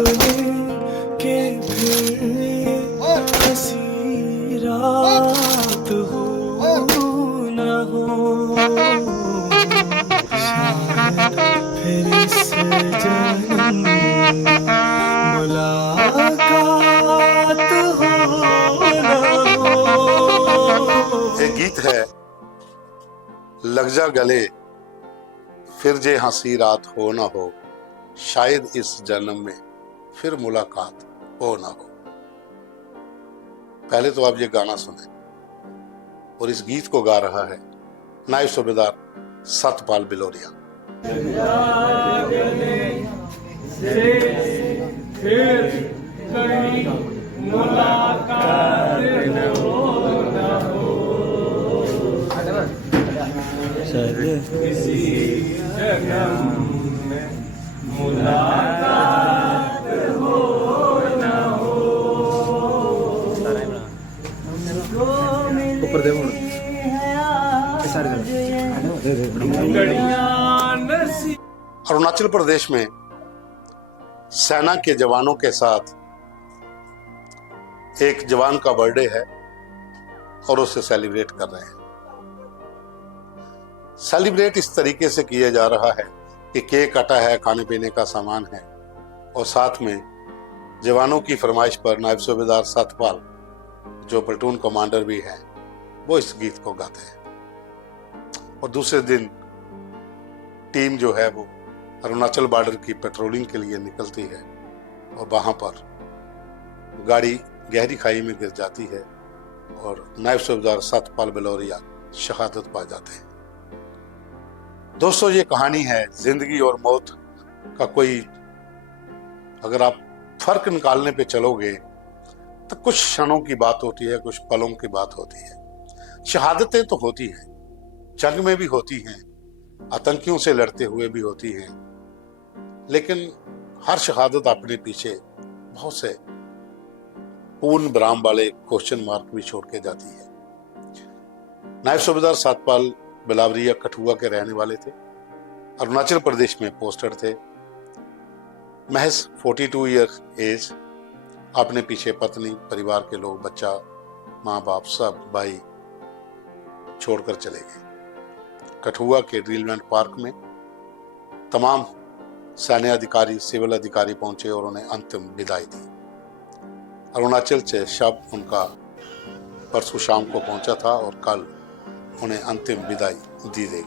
सुने के फिर ये हंसी रात हो न हो, शायद फिर इस जन्म मुलाकात हो न हो। एक गीत है, लग जा गले फिर जे हंसी रात हो ना हो, शायद इस जन्म में फिर मुलाकात हो ना हो। पहले तो आप ये गाना सुने, और इस गीत को गा रहा है नायब सूबेदार सतपाल बिलोरिया। अरुणाचल प्रदेश में सेना के जवानों के साथ एक जवान का बर्थडे है और उसे सेलिब्रेट कर रहे हैं। सेलिब्रेट इस तरीके से किया जा रहा है कि केक कटा है, खाने पीने का सामान है, और साथ में जवानों की फरमाइश पर नायब सूबेदार सतपाल, जो प्लेटून कमांडर भी है, वो इस गीत को गाते हैं। और दूसरे दिन टीम जो है वो अरुणाचल बॉर्डर की पेट्रोलिंग के लिए निकलती है, और वहां पर गाड़ी गहरी खाई में गिर जाती है और नायब सूबेदार सतपाल बिलोरिया शहादत पा जाते हैं। दोस्तों, ये कहानी है जिंदगी और मौत का। कोई अगर आप फर्क निकालने पे चलोगे तो कुछ क्षणों की बात होती है, कुछ पलों की बात होती है। शहादतें तो होती हैं, जंग में भी होती हैं, आतंकियों से लड़ते हुए भी होती हैं, लेकिन हर शहादत अपने पीछे बहुत से पूर्ण विराम वाले क्वेश्चन मार्क भी छोड़ के जाती है। नायब सूबेदार सतपाल बिलोरिया कठुआ के रहने वाले थे, अरुणाचल प्रदेश में पोस्टेड थे। महज 42 ईयर एज, अपने पीछे पत्नी, परिवार के लोग, बच्चा, माँ बाप, सब भाई छोड़कर चले गए। कठुआ के ड्रिललैंड पार्क में तमाम सैन्य अधिकारी, सिविल अधिकारी पहुंचे और उन्हें अंतिम विदाई दी। अरुणाचल से शव उनका परसों शाम को पहुंचा था और कल उन्हें अंतिम विदाई दी गई।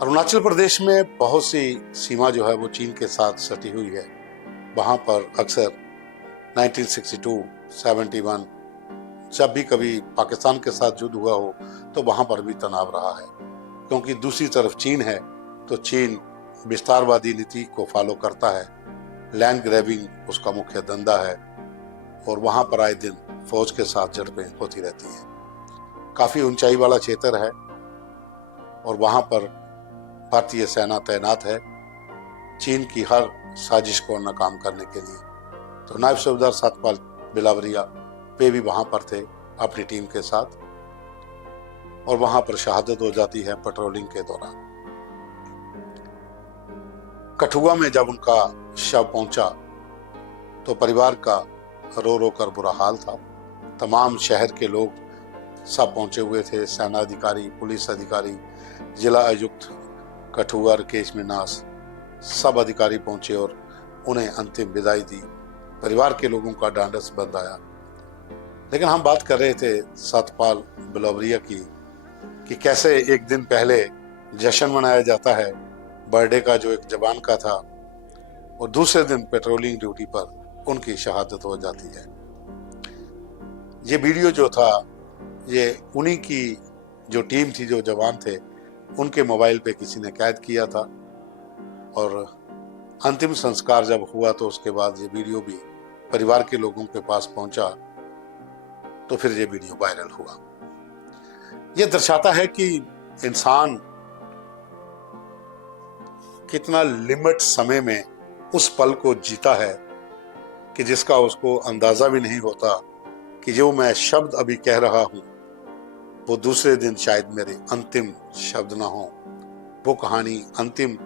अरुणाचल प्रदेश में बहुत सी सीमा जो है वो चीन के साथ सटी हुई है। वहां पर अक्सर 1962, 71 जब भी कभी पाकिस्तान के साथ युद्ध हुआ हो तो वहां पर भी तनाव रहा है, क्योंकि दूसरी तरफ चीन है तो चीन विस्तारवादी नीति को फॉलो करता है। लैंड ग्रैबिंग उसका मुख्य धंधा है और वहां पर आए दिन फौज के साथ झड़पें होती रहती हैं। काफी ऊंचाई वाला क्षेत्र है और वहां पर भारतीय सेना तैनात है चीन की हर साजिश को नाकाम करने के लिए। तो नायब सूबेदार सतपाल बिलोरिया वे भी वहां पर थे अपनी टीम के साथ, और वहां पर शहादत हो जाती है पेट्रोलिंग के दौरान। कठुआ में जब उनका शव पहुंचा तो परिवार का रो रो कर बुरा हाल था। तमाम शहर के लोग सब पहुंचे हुए थे, सेना अधिकारी, पुलिस अधिकारी, जिला आयुक्त कठुआ राकेश मिन्हास, सब अधिकारी पहुंचे और उन्हें अंतिम विदाई दी। परिवार के लोगों का ढांढस बंधाया। लेकिन हम बात कर रहे थे सतपाल बिलोरिया की कि कैसे एक दिन पहले जश्न मनाया जाता है बर्थडे का जो एक जवान का था, और दूसरे दिन पेट्रोलिंग ड्यूटी पर उनकी शहादत हो जाती है। ये वीडियो जो था ये उन्हीं की जो टीम थी, जो जवान थे, उनके मोबाइल पे किसी ने कैद किया था, और अंतिम संस्कार जब हुआ तो उसके बाद ये वीडियो भी परिवार के लोगों के पास पहुंचा, तो फिर ये वीडियो वायरल हुआ। ये दर्शाता है कि इंसान कितना लिमिट समय में उस पल को जीता है कि जिसका उसको अंदाजा भी नहीं होता कि जो मैं शब्द अभी कह रहा हूं वो दूसरे दिन शायद मेरे अंतिम शब्द ना हो। वो कहानी अंतिम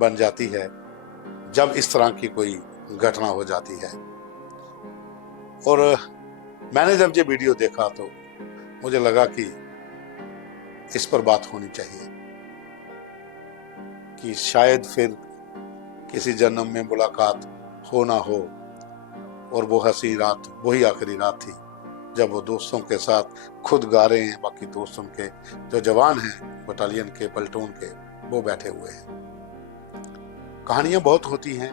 बन जाती है जब इस तरह की कोई घटना हो जाती है। और मैंने जब ये वीडियो देखा तो मुझे लगा कि इस पर बात होनी चाहिए कि शायद फिर किसी जन्म में मुलाकात हो ना हो, और वो हंसी रात वही आखिरी रात थी जब वो दोस्तों के साथ खुद गा रहे हैं, बाकी दोस्तों के जो जवान हैं बटालियन के, प्लेटून के, वो बैठे हुए हैं। कहानियां बहुत होती हैं,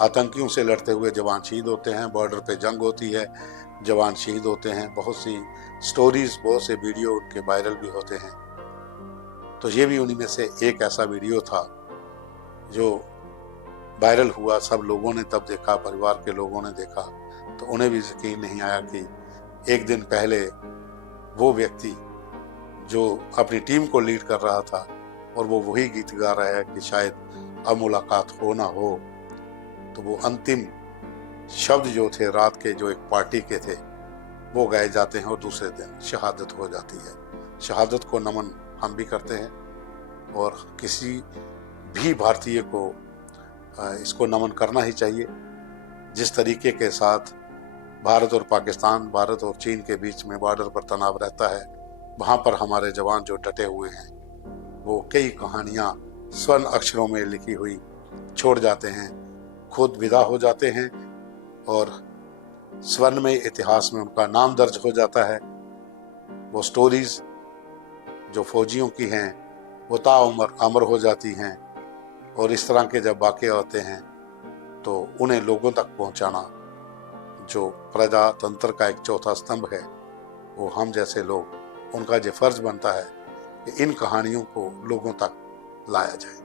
आतंकियों से लड़ते हुए जवान शहीद होते हैं, बॉर्डर पे जंग होती है, जवान शहीद होते हैं, बहुत सी स्टोरीज, बहुत से वीडियो उनके वायरल भी होते हैं। तो ये भी उन्हीं में से एक ऐसा वीडियो था जो वायरल हुआ। सब लोगों ने तब देखा, परिवार के लोगों ने देखा, तो उन्हें भी यकीन नहीं आया कि एक दिन पहले वो व्यक्ति जो अपनी टीम को लीड कर रहा था और वो वही गीत गा रहा है कि शायद अब मुलाकात हो ना हो, तो वो अंतिम शब्द जो थे रात के, जो एक पार्टी के थे, वो गाए जाते हैं और दूसरे दिन शहादत हो जाती है। शहादत को नमन हम भी करते हैं और किसी भी भारतीय को इसको नमन करना ही चाहिए। जिस तरीके के साथ भारत और पाकिस्तान, भारत और चीन के बीच में बॉर्डर पर तनाव रहता है, वहाँ पर हमारे जवान जो डटे हुए हैं वो कई कहानियाँ स्वर्ण अक्षरों में लिखी हुई छोड़ जाते हैं, खुद विदा हो जाते हैं और स्वर्ण में इतिहास में उनका नाम दर्ज हो जाता है। वो स्टोरीज जो फौजियों की हैं वो ताउम्र अमर हो जाती हैं, और इस तरह के जब वाक़े होते हैं तो उन्हें लोगों तक पहुंचाना, जो प्रजातंत्र का एक चौथा स्तंभ है, वो हम जैसे लोग, उनका जो फर्ज बनता है कि इन कहानियों को लोगों तक लाया जाए।